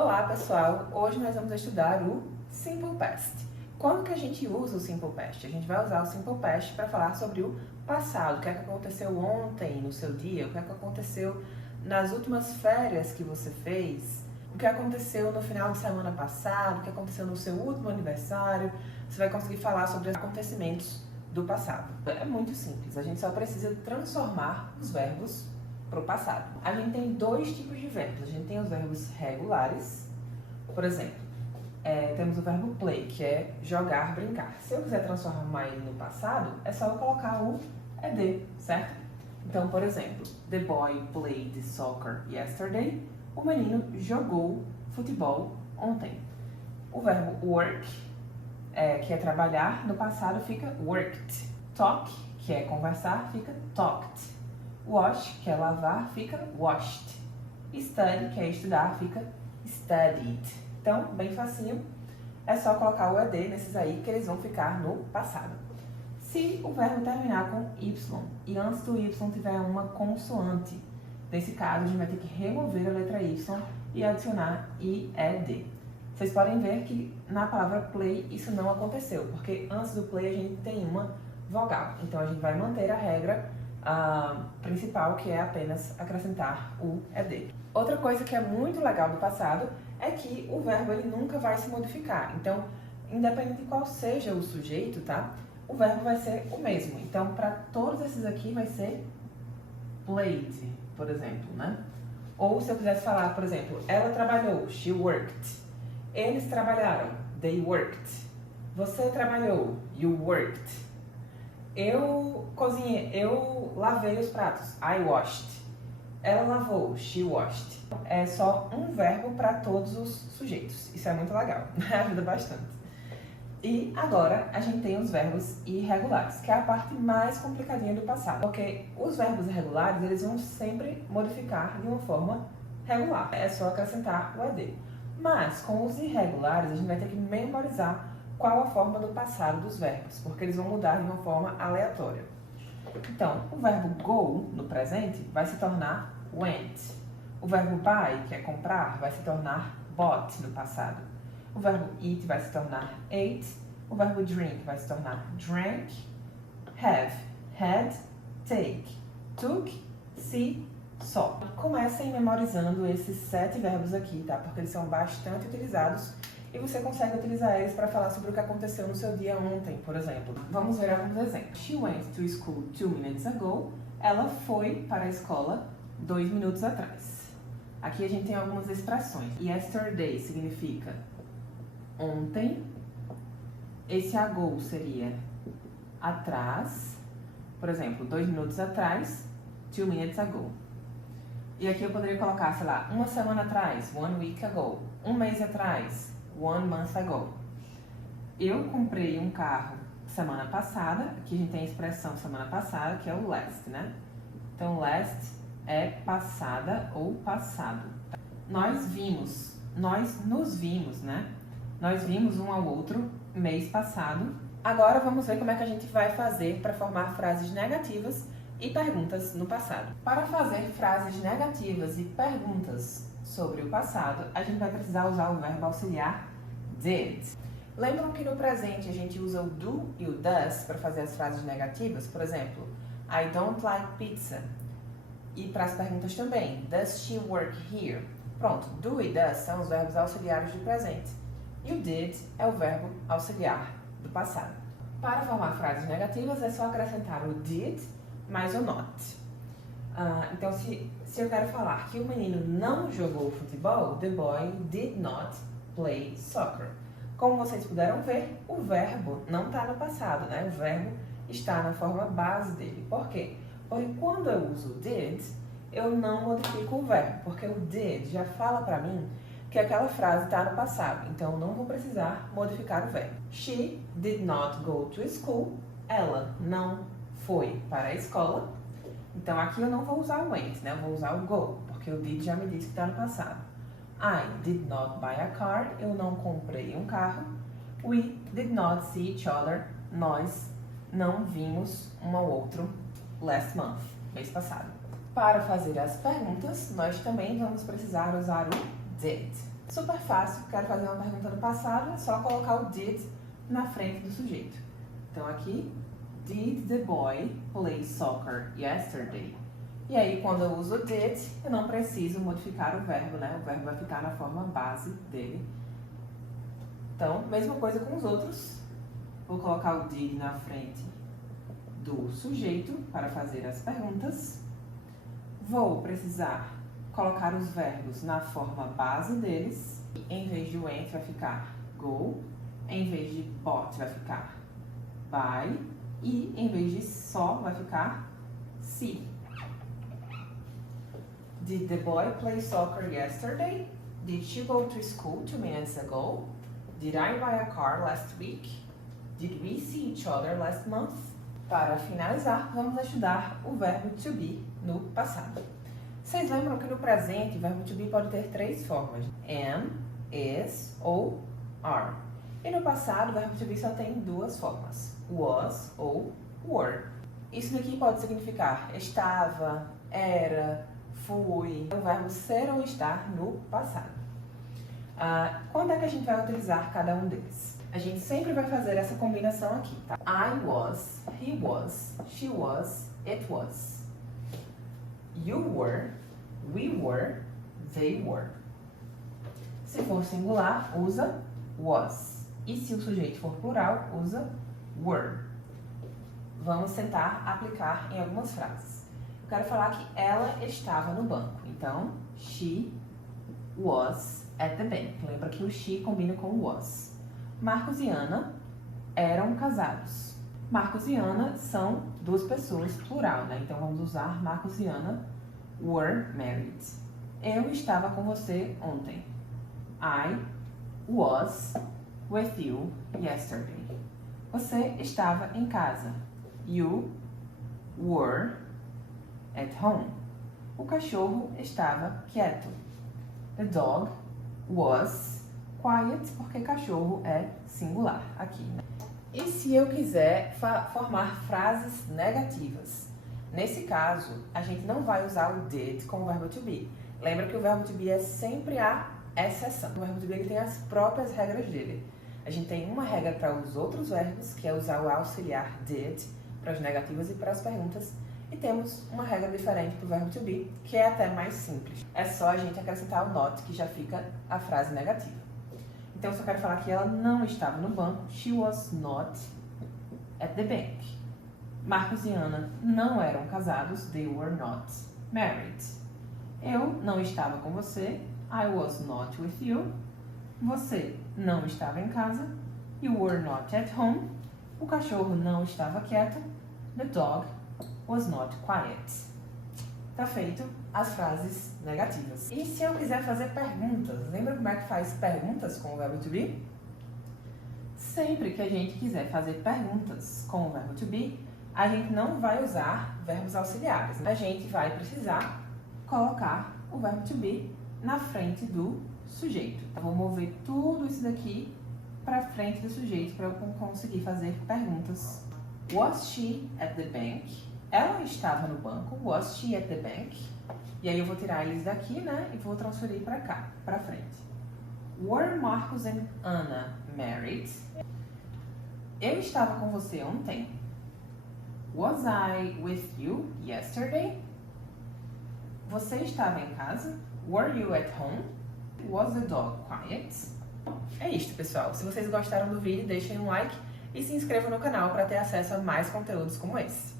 Olá pessoal, hoje nós vamos estudar o Simple Past. Quando que a gente usa o Simple Past? A gente vai usar o Simple Past para falar sobre o passado, o que é que aconteceu ontem no seu dia, o que é que aconteceu nas últimas férias que você fez, o que aconteceu no final de semana passado, o que aconteceu no seu último aniversário. Você vai conseguir falar sobre os acontecimentos do passado. É muito simples, a gente só precisa transformar os verbos para o passado. A gente tem dois tipos de verbos. A gente tem os verbos regulares, por exemplo, temos o verbo play, que é jogar, brincar. Se eu quiser transformar ele no passado, é só eu colocar o ed, certo? Então, por exemplo, the boy played soccer yesterday. O menino jogou futebol ontem. O verbo work, que é trabalhar, no passado fica worked. Talk, que é conversar, fica talked. Wash, que é lavar, fica washed. Study, que é estudar, fica studied. Então, bem facinho, é só colocar o ed nesses aí que eles vão ficar no passado. Se o verbo terminar com y e antes do y tiver uma consoante, nesse caso a gente vai ter que remover a letra y e adicionar ied. Vocês podem ver que na palavra play isso não aconteceu, porque antes do play a gente tem uma vogal. Então a gente vai manter a regra principal, que é apenas acrescentar o ed. Outra coisa que é muito legal do passado é que o verbo ele nunca vai se modificar. Então, independente de qual seja o sujeito, tá? O verbo vai ser o mesmo. Então, para todos esses aqui vai ser played, por exemplo, né? Ou se eu quisesse falar, por exemplo, ela trabalhou, she worked. Eles trabalharam, they worked. Você trabalhou, you worked. Eu cozinhei, eu lavei os pratos, I washed. Ela lavou, she washed. É só um verbo para todos os sujeitos. Isso é muito legal, ajuda bastante. E agora a gente tem os verbos irregulares, que é a parte mais complicadinha do passado. Porque os verbos irregulares, eles vão sempre modificar de uma forma regular. É só acrescentar o ed. Mas com os irregulares, a gente vai ter que memorizar qual a forma do passado dos verbos, porque eles vão mudar de uma forma aleatória. Então, o verbo go, no presente, vai se tornar went. O verbo buy, que é comprar, vai se tornar bought no passado. O verbo eat vai se tornar ate. O verbo drink vai se tornar drank. Have, had, take, took, see, saw. Comecem memorizando esses 7 verbos aqui, tá? Porque eles são bastante utilizados e você consegue utilizar eles para falar sobre o que aconteceu no seu dia ontem, por exemplo. Vamos ver alguns exemplos. She went to school 2 minutes ago. Ela foi para a escola 2 minutos atrás. Aqui a gente tem algumas expressões. Yesterday significa ontem. Esse ago seria atrás. Por exemplo, 2 minutos atrás, 2 minutes ago. E aqui eu poderia colocar, sei lá, uma semana atrás, 1 week ago. Um mês atrás, 1 month ago. Eu comprei um carro semana passada. Aqui a gente tem a expressão semana passada, que é o last, né? Então, last é passada ou passado. Nós nos vimos, né? Nós vimos um ao outro mês passado. Agora vamos ver como é que a gente vai fazer para formar frases negativas e perguntas no passado. Para fazer frases negativas e perguntas sobre o passado, a gente vai precisar usar o verbo auxiliar did. Lembram que no presente a gente usa o do e o does para fazer as frases negativas? Por exemplo, I don't like pizza. E para as perguntas também, does she work here? Pronto, do e does são os verbos auxiliares do presente. E o did é o verbo auxiliar do passado. Para formar frases negativas é só acrescentar o did mais o not. Então, se eu quero falar que o menino não jogou futebol, the boy did not play soccer. Como vocês puderam ver, o verbo não está no passado, né? O verbo está na forma base dele. Por quê? Porque quando eu uso did, eu não modifico o verbo, porque o did já fala para mim que aquela frase está no passado, então eu não vou precisar modificar o verbo. She did not go to school. Ela não foi para a escola. Então aqui eu não vou usar o went, né? Eu vou usar o go, porque o did já me disse que está no passado. I did not buy a car. Eu não comprei um carro. We did not see each other. Nós não vimos um ao outro last month, mês passado. Para fazer as perguntas, nós também vamos precisar usar o did. Super fácil, quero fazer uma pergunta no passado, é só colocar o did na frente do sujeito. Então aqui, did the boy play soccer yesterday? E aí, quando eu uso did, eu não preciso modificar o verbo, né? O verbo vai ficar na forma base dele. Então, mesma coisa com os outros. Vou colocar o did na frente do sujeito para fazer as perguntas. Vou precisar colocar os verbos na forma base deles. Em vez de went, vai ficar go. Em vez de bought, vai ficar buy. E em vez de só, vai ficar see. Did the boy play soccer yesterday? Did she go to school 2 minutes ago? Did I buy a car last week? Did we see each other last month? Para finalizar, vamos estudar o verbo to be no passado. Vocês lembram que no presente o verbo to be pode ter 3 formas: am, is ou are. E no passado o verbo to be só tem 2 formas: was ou were. Isso daqui pode significar estava, era, fui. O verbo ser ou estar no passado. Quando é que a gente vai utilizar cada um deles? A gente sempre vai fazer essa combinação aqui, tá? I was, he was, she was, it was. You were, we were, they were. Se for singular, usa was. E se o sujeito for plural, usa were. Vamos tentar aplicar em algumas frases. Eu quero falar que ela estava no banco. Então, she was at the bank. Lembra que o she combina com o was. Marcos e Ana eram casados. Marcos e Ana são 2 pessoas, plural, né? Então, vamos usar Marcos e Ana were married. Eu estava com você ontem. I was with you yesterday. Você estava em casa. You were at home. O cachorro estava quieto. The dog was quiet, porque cachorro é singular aqui, né? E se eu quiser formar frases negativas? Nesse caso, a gente não vai usar o did com o verbo to be. Lembra que o verbo to be é sempre a exceção. O verbo to be ele tem as próprias regras dele. A gente tem uma regra para os outros verbos, que é usar o auxiliar did para as negativas e para as perguntas. E temos uma regra diferente para o verbo to be, que é até mais simples. É só a gente acrescentar o not, que já fica a frase negativa. Então, eu só quero falar que ela não estava no banco. She was not at the bank. Marcos e Ana não eram casados. They were not married. Eu não estava com você. I was not with you. Você não estava em casa. You were not at home. O cachorro não estava quieto. The dog was not quiet. Tá feito as frases negativas. E se eu quiser fazer perguntas? Lembra como é que faz perguntas com o verbo to be? Sempre que a gente quiser fazer perguntas com o verbo to be, a gente não vai usar verbos auxiliares. A gente vai precisar colocar o verbo to be na frente do sujeito. Eu vou mover tudo isso daqui para frente do sujeito para eu conseguir fazer perguntas. Was she at the bank? Ela estava no banco. Was she at the bank? E aí eu vou tirar eles daqui, né? E vou transferir para cá, para frente. Were Marcos and Anna married? Eu estava com você ontem. Was I with you yesterday? Você estava em casa? Were you at home? Was the dog quiet? É isto, pessoal. Se vocês gostaram do vídeo, deixem um like e se inscrevam no canal para ter acesso a mais conteúdos como esse.